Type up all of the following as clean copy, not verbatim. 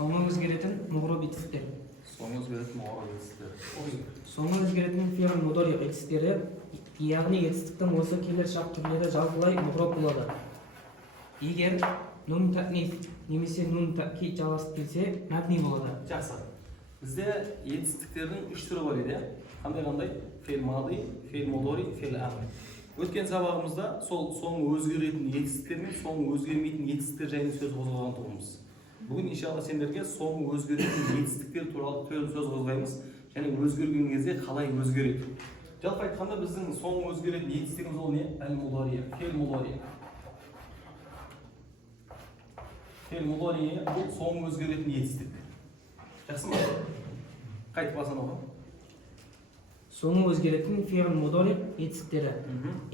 Соңы өзгеретін мұғраб етістер. Соңы өзгеретін мұғраб етістер. Соңы өзгеретін фиғл мудари етістері, яғни етістіктің осы келер шарт түрлері жалпылай мұғраб болады. Егер нун ta'нис немесе нун ta'кид жалғасып келсе, мәбни болады. Жақсы. Бізде етістіктердің 3 түрі бар еді. Қандай? Фе'л мади, фе'л мудари, фе'л амр. Өткен сабағымызда сол соңы өзгеретін етістіктер мен соңы өзгермейтін етістіктер жайында сөз қозғаған тұғымыз. Бүгін иншалла сендерге соңы өзгеретін етістіктер туралы сөз қозғаймыз, және өзгерген кезде қалай өзгереді. Жалпы айтқанда біздің соңы өзгеретін етістігіміз ол не? Әл-мудари, фе'л мудари. Фе'л мудари бұл соңы өзгеретін етістік. Жақсы ма? Қайтып басын оқы. Соңы өзгеретін фиғл мудари етістіктері,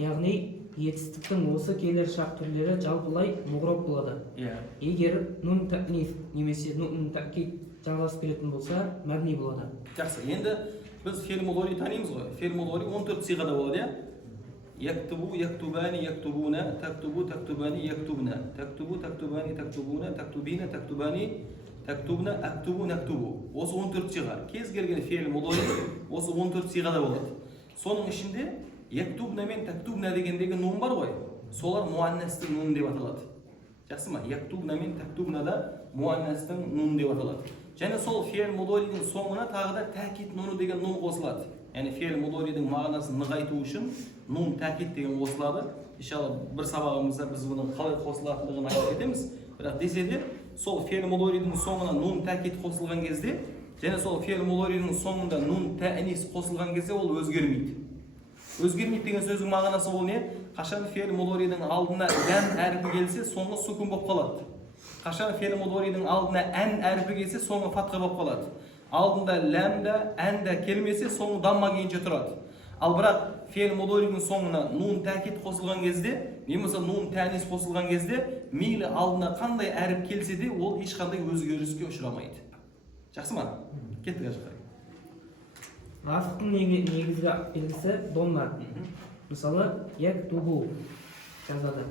яғни етістіктің осы келер шарт түрлері жалпылай мұғраб болады. Егер нун ta'нис немесе нун ta'кид жалғасып келетін болса, мәбни болады. Жақсы. Енді біз фе'л мудари танимыз ғой. Фе'л мудари 14 сиғада болады, иә? Яктубу, яктубани, яктубуна, тактубу, тактубани, яктубна, тактубу, тактубани, тактубуна, тактубина, тактубани, тактубна, актубу, нактубу. Осы 14 сиға. Кез келген фе'л мудари осы 14 сиғада болады. Соның ішінде яктубна мен тактубна дегендегі нун бар ғой. Солар муаннастың нун деп аталады. Жақсы ма? Яктубна мен тактубнада муаннастың нун деп аталады. Және сол фе'л мударидің соңына тағы да ta'кид нуны деген нун қосылады. Яғни фе'л мударидің мағынасын нығайту үшін нун ta'кид деген қосылады. Иншалла бір сабағымызда біз бұның қалай қосылатындығын айтып кетеміз. Бірақ десе де сол фе'л мударидің соңына нун ta'кид қосылған кезде, және сол фе'л мударидің соңында нун ta'нис қосылған кезде ол өзгермейді. Өзгермейді деген сөздің мағынасы ол не? Қашан фе'л мударидің алдына ләм әрпі келсе, соңы сүкін болып қалады. Қашан фе'л мударидің алдына ән әрпі келсе, соңы фатха болып қалады. Алдында ләм да, ән да келмесе, соңы дамма күйінше тұрады. Ал бірақ фе'л мударидің соңына нун ta'кид қосылған кезде, немесе нун ta'нис қосылған кезде, мейлі алдына қандай әріп келсе де, ол ешқандай өзгеріске ұшырамайды. Жақсы ма? Кеттік ажыққа. Рафтың негізгі белгісі домма. Мысалы, яктубу жазады.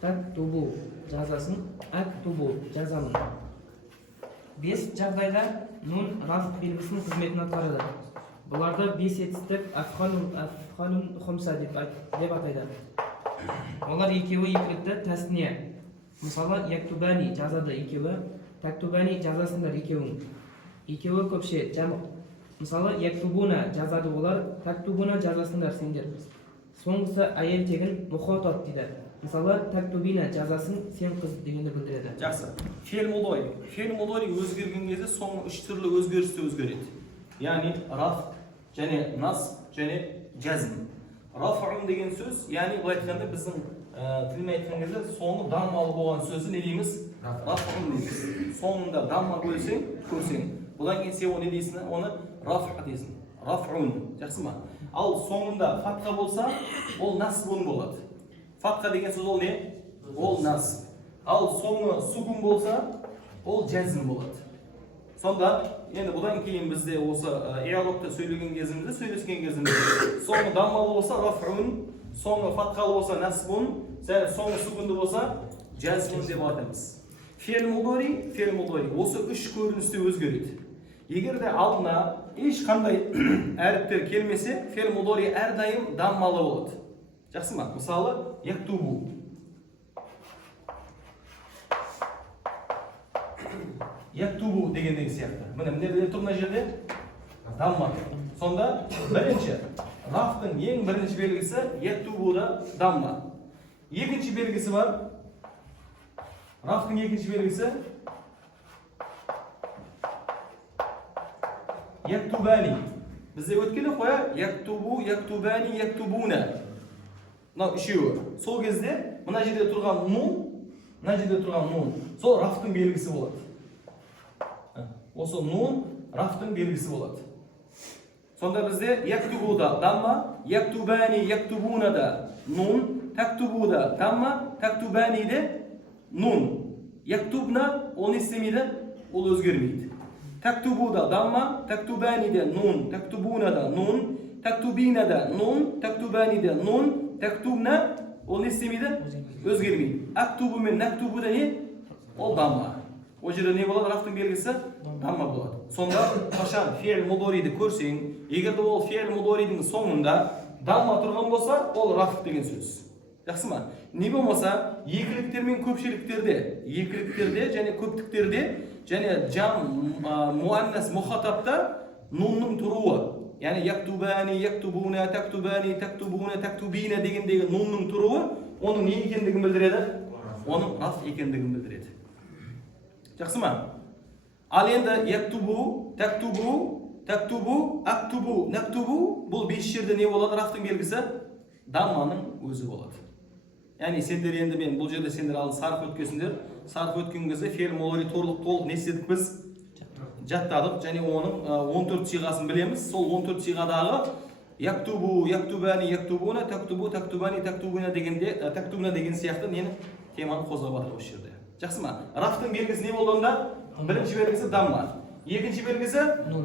Тактубу жазасын, актубу жазамын. 5 жағдайда нун рафт белгісінің қызметін атқарады. Бұларды 5 етістік афхалун хумса деп атайды. Олар екеуі екілікті тәсния. Мысалы, яктубани жазады екеуі, тактубани жазасындар екеуің. Екеуі көпше жамық. Мысалы, яктубуна жазады олар, тактубуна жазасындар сендер. Соңғысы әйел тегін мұхатат дейді. Мысалы, тактубина жазасын сен қыз дегенді білдіреді. Жақсы. Фе'л мудари өзгерген кезде соңы 3 түрлі өзгерісте өзгереді. Яғни раф, және насб, және жазм. Раф'ун деген сөз, яғни бұл айтқанда біздің тілмен айтқан кезде соңы даммалы болған сөзі не дейміз? Раф'ун дейміз. Соңында дамма көрсең, бұдан кейін сен не дейсің? Оны раф дейсің. Раф'ун. Жақсы ма? Ал соңында фатха болса, ол насбун болады. Фатха деген сөз ол не? Ол насб. Ал соңы сүкін болса, ол жазм болады. Сонда, енді бұдан кейін бізде осы иалогта сөйлескен кезімізде, соңы даммалы болса раф'ун, соңы фатхалы болса насбун, соңы сүкінді болса жазм деп атаймыз. Фе'л мудари осы 3 көріністе өзгереді. Егер де алдына ешқандай әріптер келмесе, фе'л мудари әрдайым даммалы болады. Жақсы ма? Мысалы, яктубу. Яктубу дегендегі сияқты. Міне мына тұрмына жерде дамма. Сонда бірінші рафтың ең бірінші белгісі яктубуда дамма. Екінші белгісі бар. Рафтың екінші белгісі яктубани. Бізде өткелі қоя яктубу, яктубани, яктубуна. Мынау үшеуі. Сол кезде мына жерде тұрған нун, сол рафтың белгісі болады. Осы нун рафтың белгісі болады. Сонда бізде яктубуда дамма, яктубани, яктубунада нун, тактубуда дамма, тактубаниде нун. Яктубна ол не істемейді? Ол өзгермейді. Тактубуда дамма, тактубаниде нун, тактубунада нун, тактубинада нун, тактубаниде нун, тактубна ол не істемейді? Өзгермейді. Актубу мен нактубуда не? Ол дамма. O жерде не болады? Рафтың белгісі дамма болады. Сонда қашан фе'л мудориді көрсең, егерде ол фе'л мудоридің соңында дамма тұрған болса, ол раф деген сөз. Жақсы ма? Не болмаса, екіліктер мен екіліктерде және көптіктерде және жам муаннас мухатабта нунның тұруы. Яғни яктубани, яктубуна, тактубани, тактубуна, тактубина дегендегі нунның тұруы оның не екендігін білдіреді? Оның раф екендігін білдіреді. Жақсы ма? Ал енді яктубу, тактубу, тактубу, актубу, нактубу бұл 5 жерде не болады? Рафтың белгісі дамманың өзі болады. Яғни сендер енді мен бұл жерде сендер алды сарф өткесіңдер. Сарф өткен кезде фе'л мудори толық не істедік біз? Жаттадық және оның 14 сиғасын білеміз. Сол 14 сиғадағы яктубу, яктубани, яктубуна, тактубу, тактубани, тактубуна дегенде тактубуна деген сияқты нені теманы қозғап жатыр осы жерде. Жақсы ма? Рафтың белгісі не болды онда? Бірінші белгісі дамма. Екінші белгісі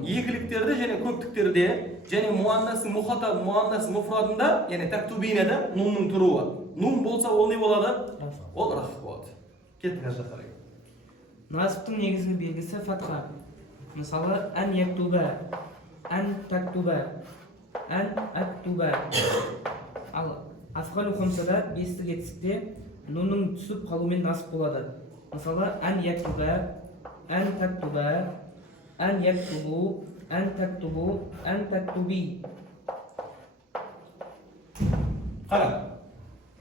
екіліктерде және көптіктерде және муаннас мухатаб, муаннас муфрадында, яғни тактубинада нунның тұруы. Нун болса ол не болады? Ол раф болады. Кеттік ар жаққа. Насыптың негізгі белгісі фатха. Мысалы, ән яктуба, ән тактуба, ән актуба. Ал афғалу хомсада бестік етсікте нунның түсіп қалумен насып болады. Мысалы, ән яктуба, ән тактуба, ән яктубу, ән тактубу, ән тактуби. Қара.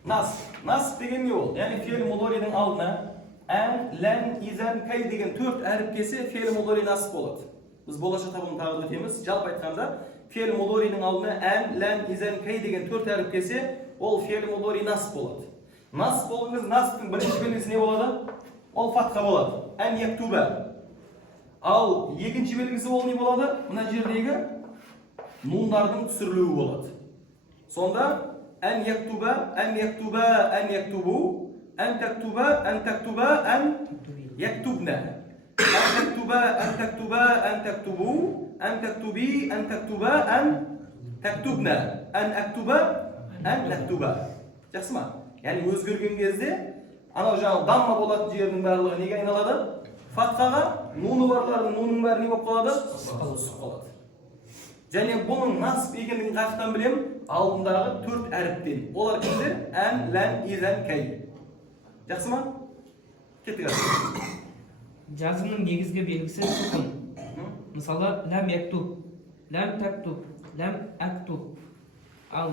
Нас деген не ол? Яғни фе'л мудоридің алдына ән, лән, изан, кай деген 4 әріпкесі фе'л мудори насып болады. Біз болашақта бұны тағы өтеміз. Жалпы айтқанда, фе'л мудоридің алдына ән, лән, изан, кай деген 4 әріпкесі ол фе'л мудори насып болады. Насып болыңыз, насыптың бірінші белгісі не болады? Ол фатха болады. Ән яктуба. Ал екінші белгісі ол не болады? Мына жердегі нундардың түсірілуі болады. Сонда ән яктуба, ән яктуба, ән яктубу, ән тактуба, ән тактуба, ән яктубна. Ән тактуба, ән тактуба, ән тактубу, ән тактуби, ән тактуба, ән тактубна. Ән актуба, ән нактуба. Жақсы ма? Яғни өзгерген кезде анау жаңағы дамма болатын жердің барлығы неге айналады? Фатхаға, нуны барлардың нунның бәрі не болып қалады? Түсіп қалады. Және бұның насып екендігін қаяқтан білем? Алдындағы 4 әріптен. Олар кімдер? Ән, лән, изан, кай. Жақсы ма? Кеттік ар. Жазымның негізгі белгісі сұқын. Мысалы, ләм яктуб, ләм тактуб, ләм актуб. Ал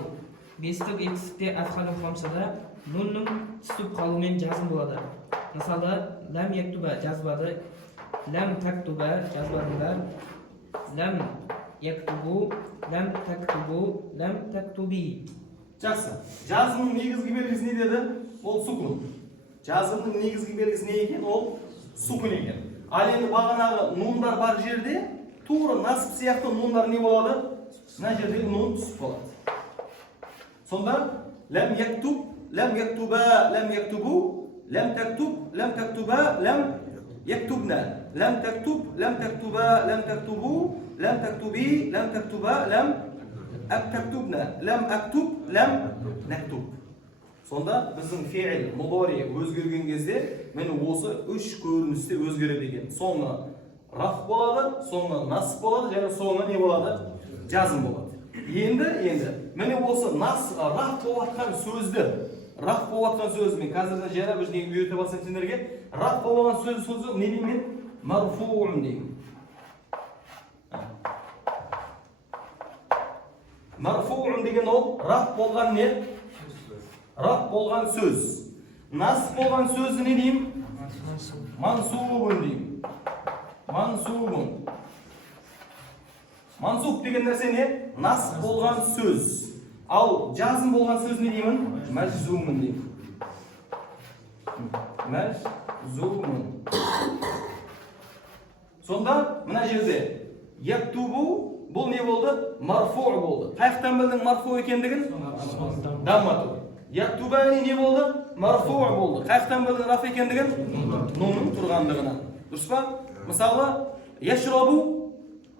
бестік етістікте афғалу хомсада нунның түсіп қалумен жазым болады. Мысалы, ләм яктуба жазбады, ләм тактуба жазбадыңдар, ләм яктубу, ләм тактубу, ләм тактуби. Жақсы. Жазымның негізгі белгісі не деді? Ол сукун. Жазымның негізгі белгісі не екен? Ол сукун екен. Ал енді бағанағы нундар бар жерде тура насып сияқты нундар не болады? Мына жердегі нун түсіп қалады. Сонда ләм яктуб, ләм яктуба, ләм яктубу, ләм тактуб, ләм тактуба, ләм яктубна. Ләм тактуб, ләм тактуба, ләм тактубу, ләм тактуби, ләм тактуба, ләм актубна. Ләм актуб, ләм нактуб. Сонда біздің фе'л мудори өзгерген кезде мені осы 3 көріністе өзгереді екен. Соңы раф болады, соңы насып болады, және соңы не болады? Жазым болады. Енді мені осы раф болатқан сөзді мен қазірде жара біз неге үйрете басам сендерге. Раф болған сөзді не деймін мен? Марфуун деймін. Марфуун деген ол раф болған не? Раф болған сөз. Насып болған сөзді не деймін? Мансубун деймін. Мансубун. Мансуб деген нәрсе не? Насып болған сөз. Ал жазым болған сөз не деймін? Мәжзумун деймін. Мәжзумун. Сонда мына жерде яктубу бұл не болды? Марфу болды. Қаяқтан білдің марфу екендігін? Даммату. Яктубани не болды? Марфу болды. Қаяқтан білдің раф екендігін? Нунның тұрғандығынан. Дұрыс па? Мысалы, яшрабу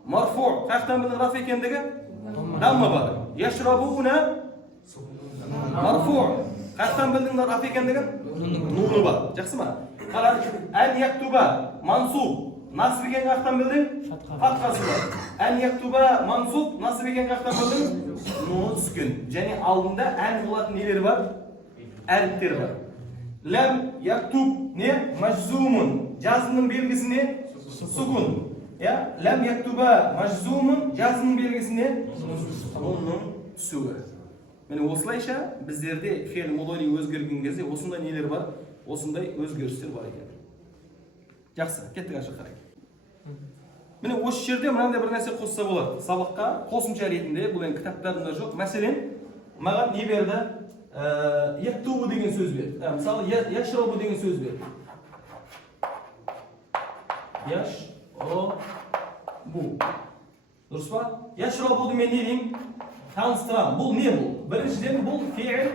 марфу. Қаяқтан білдің раф екендігі? Дамма бар. Яшрабуна марфу. Қаяқтан білдің раф екендігін? Нуны бар. Жақсы ма? Qara, an yaktuba mansub. Nasb ekan qaqdan bilding? Fathasi bor. An yaktuba mansub, nasb ekan qaqdan bilding? Nun sukun. Ya'ni oldinda an bo'ladigan nelar bor? Aliflar bor. Lam yaktub ne? Majzumun. Jazmning belgisi ne? Sukun. Ya, lam yaktuba majzumun, jazmning belgisi ne? Nunning tusuvi. Mana oslaycha bizlarda fe'l mudori o'zgargan кезде osonday nelar bor? Osonday o'zgarishlar bor ekan. Yaxshi, ketdik aşağı qarang. Mana o'sha yerda menga bir narsa qo'shsa bo'ladi. Saboqqa qo'shimcha ретінде, bu endi kitoblarda yo'q. Masalan, menga ne berdi? Yaktubu degan so'z berdi. Misol, yashrobu degan so'z berdi. Yashrobu. Durustmi? Yashrobu men ne deyim? Tanıştıram. Bu ne bu? Birinchidan bu fe'l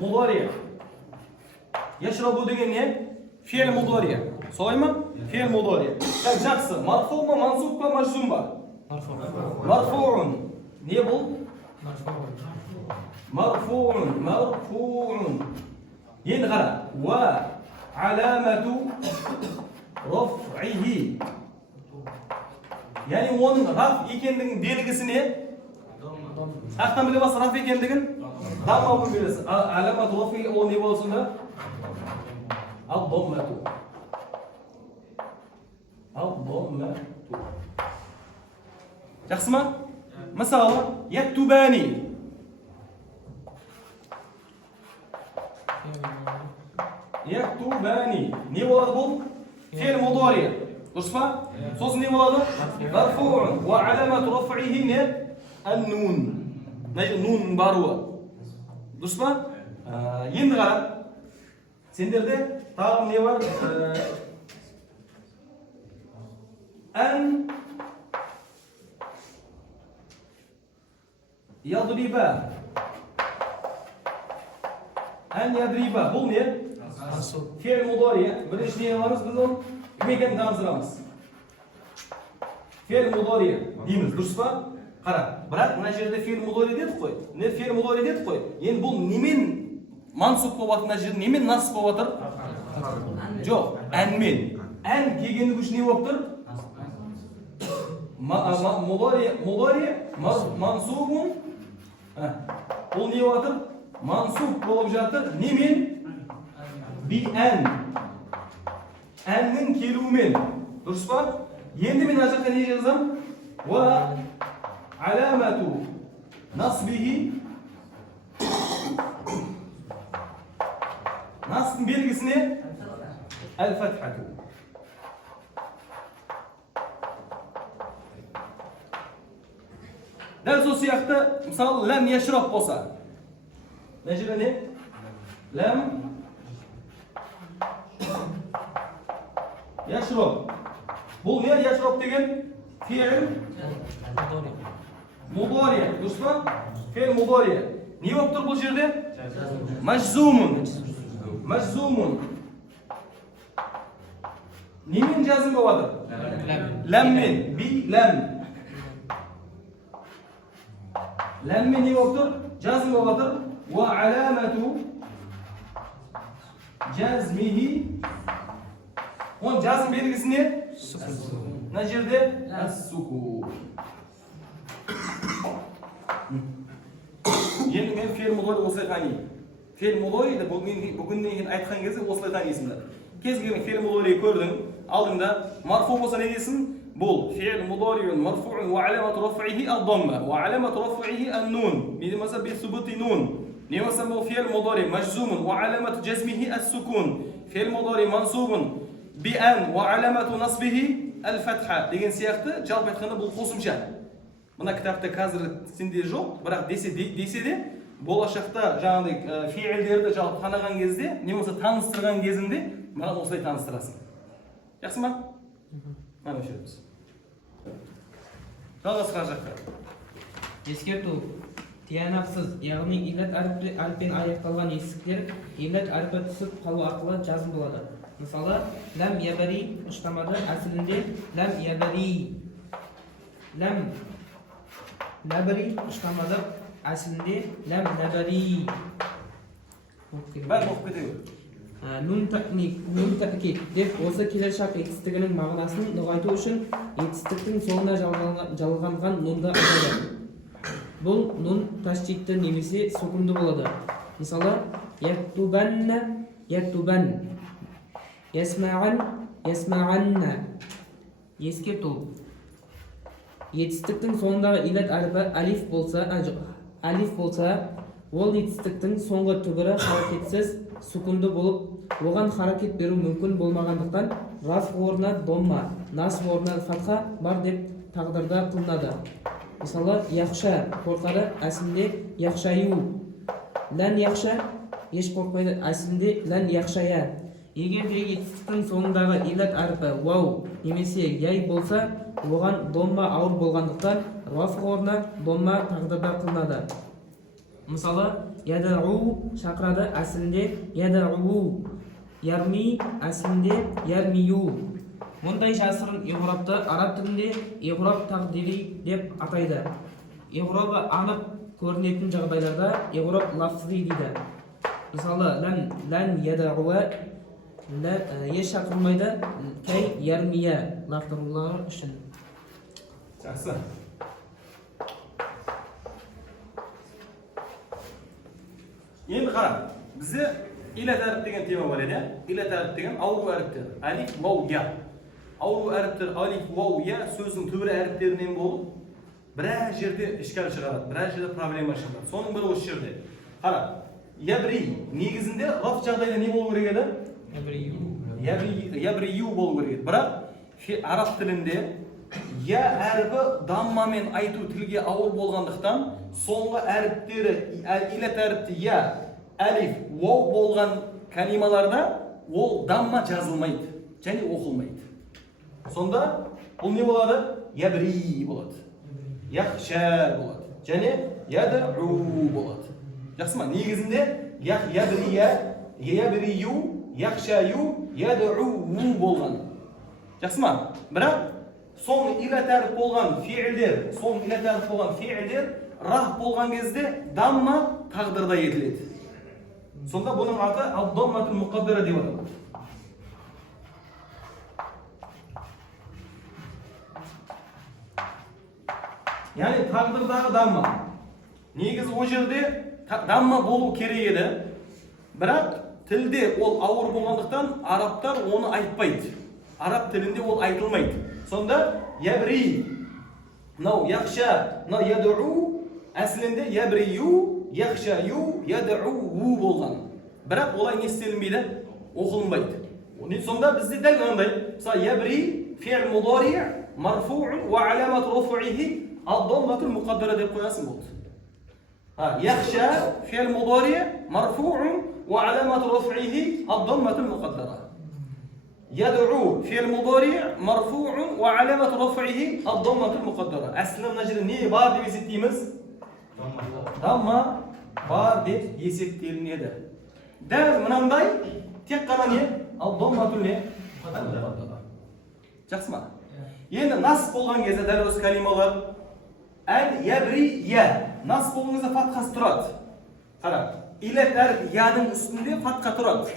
mudori. Yashrobu degan ne? Fe'l mudori. So'ymi? Fe'l mudori. Yaxshi. Marfu'mi, mansubmi, majzummi? Marfu'un. Ne bu? Marfu'un. Endi qara. Va alamatu raf'ihi. Ya'ni onun raf ekanligini belgisi ne? Aqdan bilib olsa raf ekanligini damma bo'lib berasiz. Alamatu raf'ihi o ne bo'lsin-da? Ad-dammatu. Ad-dammatu. Yaxshimi? Misol, yaktubani. Yaktubani. Ne bo'ladi bu? Fe'l mudori. Durustmi? So'z ne bo'ladi? Marfu'un va alamatu raf'ihi ne? An-nun. Nun baru. Durustmi? Endi qara. Senderde tag'in ne var? An yadriba. An yadriba. Bu ne? Fe'l mudori. Birinchi ne qilamiz biz uni? Kim ekanini tanishtiramiz. Fe'l mudori deymiz, durustmi? Qara, biroq mana bu yerda fe'l mudori deb qo'y. Ne fe'l mudori deb qo'y. Endi bu nimen mansub bo'layotgan narsa, nimen nasb bo'layotir? Yo'q, anmen. An kelganda kuch ne bo'libdir? Mudori mansubun. Bu ne bo'layotir? Mansub bo'lib жатыр. Nimen? Bi an. Anning keluvimen. Durustmi? Endi men ana yoqqa ne yozam? Va alamatu nasbihi. Nasb belgisi ne? Al-fathatu. Dal shu siyaqda misol lam yashrob bo'lsa. Najira ne? Lam yashrob. Bu ne yashrob degan? Fe'l mudori. Durustmi? Fe'l mudori. Ne bo'libdir bu yerda? Majzumun. Majzumun. Nimen jazm bo'ladi? Lammin. Bi lam. Lammin ne bo'libdir? Jazm bo'ladi. Va alamatu jazmihi. On jazm belgisi ne? Sukun. Najirda as-sukun. Endi men fe'l mudori o'say qani. Fe'l mudori deb bugundan keyin aytgan кезде o'say taniysiz. Kez kelgan fe'l mudori ko'rding, oldingda marfu bo'lsa ne deysan? Bu fe'l mudori'un marfu'un va alamatu raf'ihi ad-damma va alamatu raf'ihi an-nun. Meni mesela bi subuti nun. Ne mesela bu fe'l mudori majzumun va alamatu jazmihi as-sukun. Fe'l mudori mansubun bi an va alamatu nasbihi al-fatha degan siyaqda jalb aytganda bu qo'shimcha. Buna kitapta hozir sende yo'q, biroq desa-de bo'lajaqda жаңағыдай fe'llarni jalb qanagan кезде, ne bo'lsa tanishtirgan кезінде mana o'say tanishtirasan. Yaxshimi? Mana shu yerimiz. Жалғастырған жаққа. Ескерту. Тиянақсыз, яғни иллат әріппен аяқталған есіктер иллат әрпі түсіп қалу арқылы жазым болады. Мысалы, лам ябари ұштамады әсілінде лам ябари. Лам лабари ұштамады әсілінде лам лабари. Бәрі оқып кетеді. Nun ta'kid деп осы келешек етістігінің мағынасын нығайту үшін етістіктің соңына жалғанған нунды атайды. Бұл нун ташдидті немесе сукунды болады. Мысалы, яктубанна, яктубан, ясмаан, ясмаанна. Ескерту. Етістіктің соңындағы илат әрпі алиф болса, ол етістіктің соңғы түбірі харакетсіз сукунды болып, оған харакет беру мүмкін болмағандықтан раф орнына домма, насб орнына фатха бар деп тағдырда қылынады. Мысалы, яхша қорқады, әсілінде яхшаю. Лән яхша еш қорқпайды, әсілінде лән яхшая. Егер де етістіктің соңындағы илат әрпі вау немесе яй болса, оған домма ауыр болғандықтан раф орнына домма тағдырда қылынады. Мысалы, ядау шақырады, әсілінде ядау. Ярми әсілінде ярмию. Мұндай жасырын иғрабты араб тілінде иғраб тақдири деп атайды. Иғрабы анық көрінетін жағдайларда иғраб лафзи дейді. Мысалы, лән ядауа еш шақырмайды, кәй ярмия лақтырулары үшін. Жақсы. Енді қара, бізде илат әріп деген тема бар еді. Илат әріп деген ауру әріптер. Алиф, вау, я. Ауру әріптер алиф, вау, я сөздің түбірі әріптерінен болып, біраз жерде ішкал шығарады, біраз жерде проблема шығарады. Соның бірі осы жерде. Қара, ябри негізінде лаф жағдайда не болу керек еді? Ябрию болу керек еді. Бірақ араб тілінде я әріпі даммамен айту тілге ауыр болғандықтан, соңғы әріптері, илат әріпті я, әлиф, вау болған калималарда ол дамма жазылмайды және оқылмайды. Сонда бұл не болады? Ябри болады, яхша болады және ядау болады. Жақсы ма? Негізінде ябрию, яхшаю, ядау болған. Жақсы ма? Бірақ соң илат әріп болған фиилдер, рах болған кезде дамма тағдырда етіледі. Сонда бұның аты ад-дамматул муқаддара деп аталады. Яғни тағдырдағы дамма. Негізі о жерде дамма болу керек еді, бірақ тілде ол ауыр болғандықтан арабтар оны айтпайды. Араб тілінде ол айтылмайды. Сонда ябри, яхша, ядау, әсілінде ябрию, яхшаю, ядау болған. Бірақ олай не істелінбейді? Оқылынбайды. Сонда бізде дәл қандай? Мысалы, ябри, фи'л мудари, марфу'ун, ва аламат рафу'ихи, ад-дамматул муқаддара деп қоясың болды. Яхша, фи'л мудари, марфу'ун, ва аламат рафу'ихи, ад-дамматул муқаддара. يدعو في المضارع مرفوع وعلامة رفعه الضمة المقدرة. Әсілі мына жерде не бар деп есептейміз? Дамма бар деп есептелінеді. Дәл мынандай тек қана не? Ал-дамматул не? Жақсы ма? Енді нас болған кезде дәл осы калималар әл-ябрия. Нас болған кезде фатхасы тұрады. Қара, илат әріп яның үстінде фатха тұрады.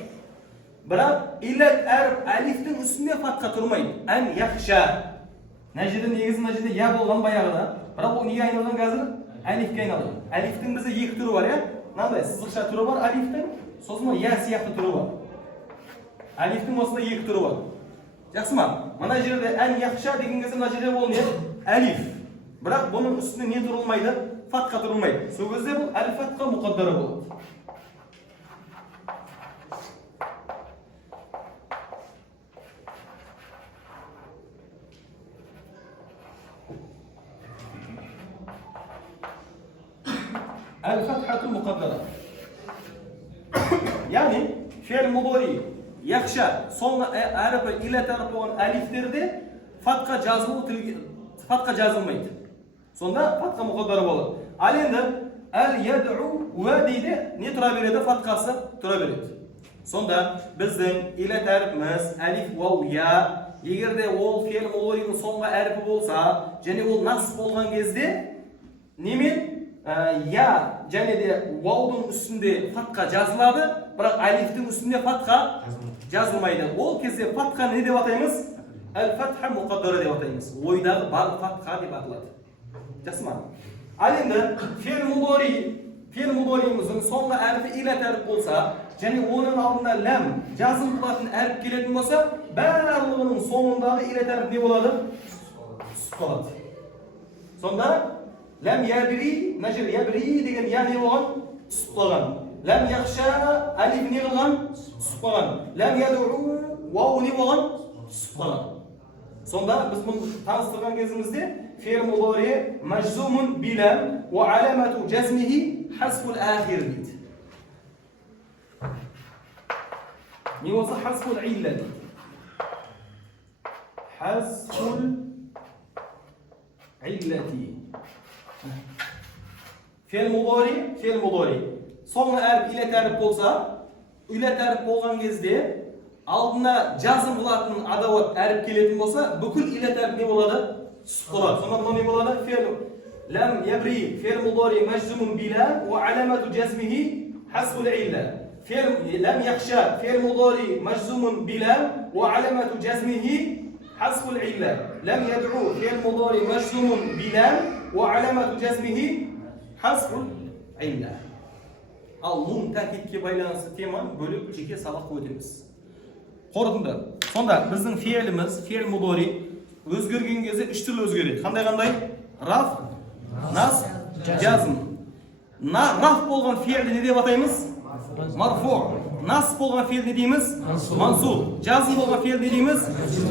Бірақ илат әріп әлифтің үстінде фатха тұрмайды. Ән яхша. Нәжеде негізі нәжеде я болған баяғыда. Бірақ ол неге айналған қазір? Әлифке айналған. Әлифтің бізде екі түрі бар, иә? Мынандай сызықша түрі бар әлифтің, сосын я сияқты түрі бар. Әлифтің осында екі түрі бар. Жақсы ма? Мына жерде ән яхша деген кезде мына жерде ол не? Әлиф. Бірақ бұның үстіне не тұрылмайды? Фатха тұрылмайды. Сол кезде бұл әл-фатха мұқаддара болады. الفتحة المقدرة يعني فعل مضارع يخشى соңғы әріпі илат әріпі болған әлифтерде фатха жазылмайды. Сонда фатха мұқаддара болады. Ал енді әл-ядау уә дейді, не тұра береді? Фатхасы тұра береді. Сонда біздің илат әріпіміз әлиф уау я, егерде ол фе'л мударидің соңғы әріпі болса және ол нас болған кезде немен? ya және де vaudun üstünde fatka жазылады, бірақ aliftin üstünde fatka жазылмайды. Ол кезде фатканы не деп атаймыз? Әл-фатха мұқаддара деп атаймыз. Ойдағы бар фатха деп аталады. Жақсы ма? Ал енді фе'л мудориміздің соңғы әріпі илат әріп болса, және оның алдында ләм жазым қылатын әріп келетін болса, барлығының соңындағы илат әріп не болады? Түсіп қалады. Сонда ләм ябри, нәжір ябри деген я не болған? Түсіп қалған. Ләм яхша алиф не қылған? Түсіп қалған. Ләм ядуу вау не болған? Түсіп қалған. Сонда біз мұны таныстырған кезімізде фе'л мудори мажзумун билам ва аламату жазмихи хасфул ахир дейді. Не болса хасфул илля дейді. Хасфул иллати. Фе'л мудори соңғы әріп илат әріп болса, илат әріп болған кезде алдына жазым қылатын адауат әріп келетін болса, бүкіл илат әріп не болады? Түсіп қалады. Сонда мынау не болады? Фе'л лам ябри фе'л мудори мажзумун билам ва аламату жазмихи хасфул илля. Фе'л лам яхша фе'л мудори мажзумун билам ва аламату жазмихи хасфул илля. Лам яд'у фе'л мудори мажзумун билам ва аламату жазмихи хасфул илля. Ал нун тәкидке байланысты теманы бөліп жеке сабақ өтеміз. Қорытынды. Сонда біздің фе'ліміз, фе'л мудори өзгерген кезде үш түрлі өзгереді. Қандай? Раф, нас, жазм. Раф болған фе'лді не деп атаймыз? Марфу. Нас болған фе'л не дейміз? Мансуб. Жазм болған фе'л не дейміз?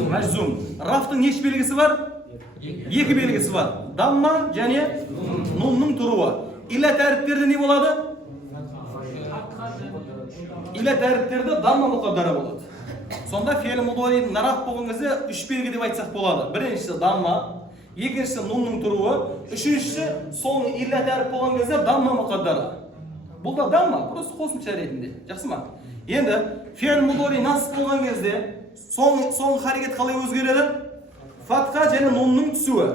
Мәжзум. Рафтың неше белгісі бар? Екі белгісі бар. Дамма және нунның тұруы. Илат әріптерде не болады? Илат әріптерде дамма мұқаддара болады. Сонда фе'л мудоридің раф болған кезде үш белгі деп айтсақ болады. Біріншісі дамма, екіншісі нунның тұруы, үшіншісі соңғы илат әріп болған кезде дамма мұқаддара. Бұл да дамма, просто қосымша ретінде. Жақсы ма? Енді фе'л мудори нас болған кезде соңғы харекет қалай өзгереді? Фатха және нунның түсуі.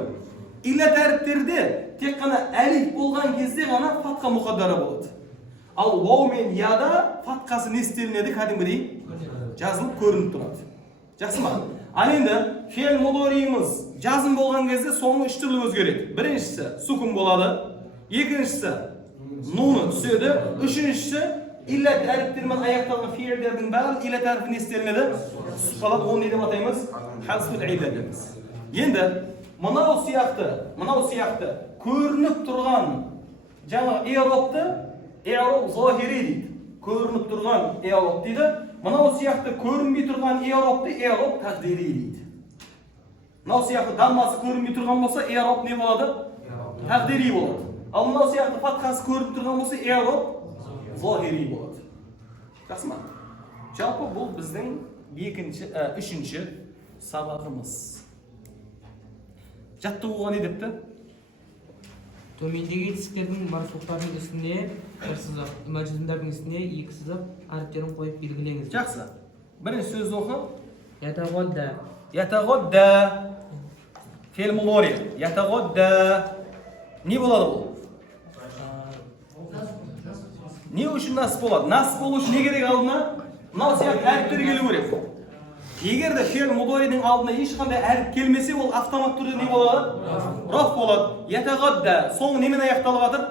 Илат әріптерде тек қана әлиф болған кезде ғана фатха мұқаддара болады. Ал вау мен яда фатхасы не істелінеді кәдімгідей? Жазылып көрініп тұрады. Жақсы ма? Ал енді фе'л мудориіміз жазым болған кезде соңы үш түрлі өзгереді. Біріншісі сукун болады, екіншісі нуны түседі, үшіншісі илат әріптермен аяқталған фе'лдердің бәрі илат әріпі не істелінеді? Түсіп қалады. Оны не деп атаймыз? Хасфул илля дейміз. Енді мынау сияқты көрініп тұрған жаңа иробты ироб зохири дейді. Көрініп тұрған ироб дейді. Мынау сияқты көрінбей тұрған иробты ироб тақдири дейді. Мынау сияқты даммасы көрінбей тұрған болса ироб не болады? Тақдири болады. Ал мынау сияқты фатхасы көрініп тұрған болса ироб зохири болады. Жақсы ма? Жалпы бұл біздің үшінші сабағымыз. Жаттығуға не депті? Төмендегі етістіктердің марфуқтардың үстіне бір сызық, мәжзумдардың үстіне екі сызық әріптерін қойып белгілеңіз. Жақсы. Бірінші сөзді оқы. Ятағадда. Ятағадда. Фе'л мудори. Ятағадда. Не болады бұл? Не үшін нас болады? Нас болу үшін не керек алдына? Мынау сияқты әріптер келу керек. Егер де фе'л мудоридің алдына ешқандай әріп келмесе, ол автомат түрде не болады? Раф болады. Ятағадда. Соңы немен аяқталып жатыр?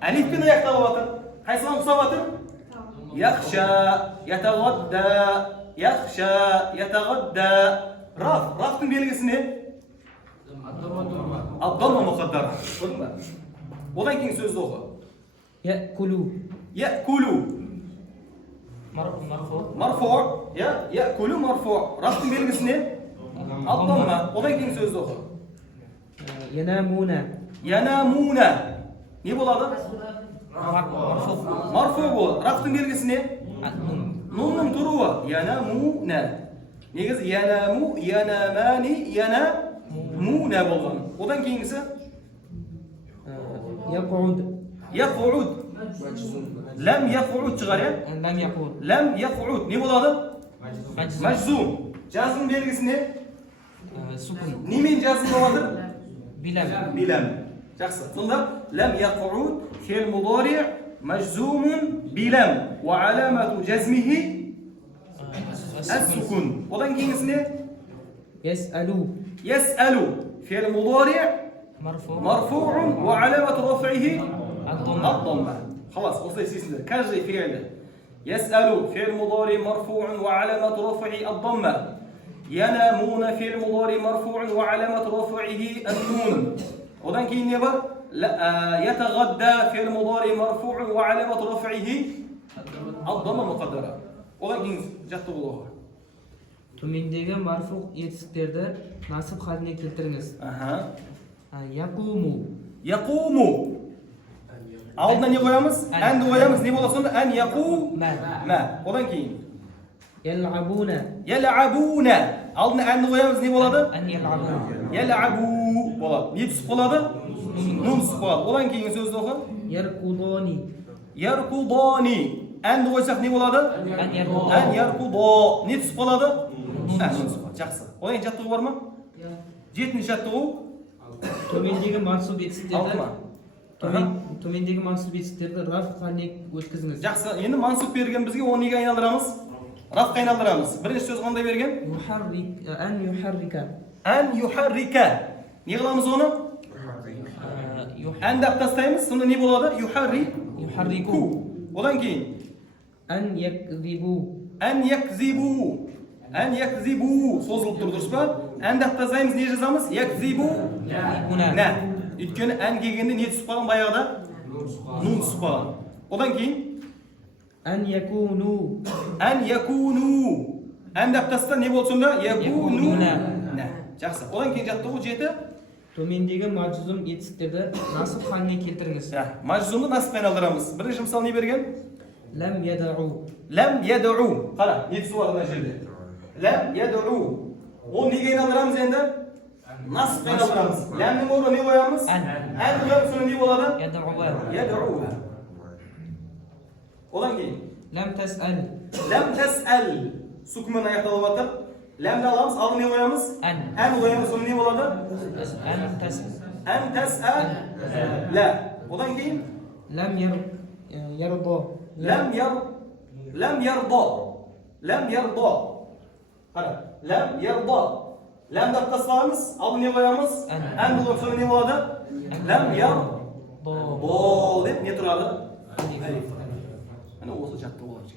Алифпен аяқталып жатыр. Қайсыған ұқсап жатыр? Яхша, ятағадда, яхша, ятағадда. Рафтың белгісі не? Абдалма мұқаддар. Көрдің ба? Одан кейін сөзді оқы. Я'кулу. Я'кулу. Марфу. Я'кулу марфу. Рафтың белгісі не? Абдалма. Одан кейін сөзді оқы. Янамуна. Янамуна. Не болады? Марфу болады. Рафтың белгісі не? Нунның тұруы. Янамуна. Негізі янаму, янамани, янамуна болған. Одан кейінгісі? Яқуд. Яқуд. Ләм яқуд шығар, я? Ләм яқуд. Ләм яқуд. Не болады? Мәжзум. Жазым белгісі не? Сукун. Немен жазым болады? Билам. Билам. Жақсы. Сонда лам яқуд фе'л мудори majzumun bilam va alamatu jazmihi as-sukun. Odan keyingisinde يسألوا yas'alu fi'l mudori مرفوع marfu'un va alamatu raf'ihi الضمة الضمة. خلاص وصل سلسلة كاجي فعل يسأل فعل مضارع مرفوع وعلامة رفعه الضمة ينامون فعل مضارع مرفوع وعلامة رفعه النون وذن كين يبر يتغدى فعل مضارع مرفوع وعلامة رفعه الضمة مقدرة وذن كين جت الله төмендегі марфу етістіктерді насып халіне келтіріңіз. Якуму يقوم алдына не қоямыз? әнді қоямыз. Не болады сонда? ән яқу ма. Одан кейін يلعبون يلعبون алдына әнді қоямыз. Не болады? أن يلعبون يلعبу болады. Не түсіп қалады? Нун түсіп қалады. Одан кейінгі сөзді оқы. يركضون Яркудани. әнді қойсақ не болады? أن يركضون ән яркудо. Не түсіп қалады? Нун түсіп қалады. Жақсы. Одан кейін жаттығу бар ма? Жетінші жаттығу. төмендегі мансуб етістіктерді Алма. төмендегі мансуб етістіктерді раф халіне өткізіңіз. Жақсы. Енді мансуб берген бізге оны неге айналдырамыз? Рафқа айналдырамыз. Бірінші сөз қандай берген? أن يحرك Ән юхаррика. Не қыламыз оны? Әнді алып тастаймыз. Сонда не болады? Юхаррику. Одан кейін أن يكذبوا ән якзибу. Ән якзибу созылып тұр, дұрыс па? Әнді алып тастаймыз, не жазамыз? Якзибу. يكذبون Нә. Өйткені ән келгенде не түсіп қалған баяғыда? Нун түсіп қалған. Одан кейін أن يكونوا ән якуну. Әнді алып таста не болды сонда? Якуну. Нә. Жақсы. Одан кейін жаттығу 7. төмендегі маджзум етістіктерді насып халіне келтіріңіз. Majzumni nasibga aylantiramiz. Birinchi misol ne bergan? لم يدعوا Lam yad'u. Qara, ne tusi bor mana yerda? Lam yad'u. O nega aylantiramiz endi? Nasibga aylantiramiz. Lamning o'rniga ne qo'yamiz? An. An qo'yamiz, sonra ne bo'ladi? يدعوا Yad'u. Odan keyin لم تسأل lam tas'al. Sukun ayaqdalyapti. Lamni olamiz, oldinga ne qo'yamiz? An. An qo'yamiz, sonra ne bo'ladi? أن تسأل An tas'al. La. Odan keyin لم يرضى لم يرضى لم يرضى قرا لم يرضى لم da taslamız aldın ne koyamız en bulup sonra ne oladı lem yardo deb ne turadi ana o'zi jatta bo'ladi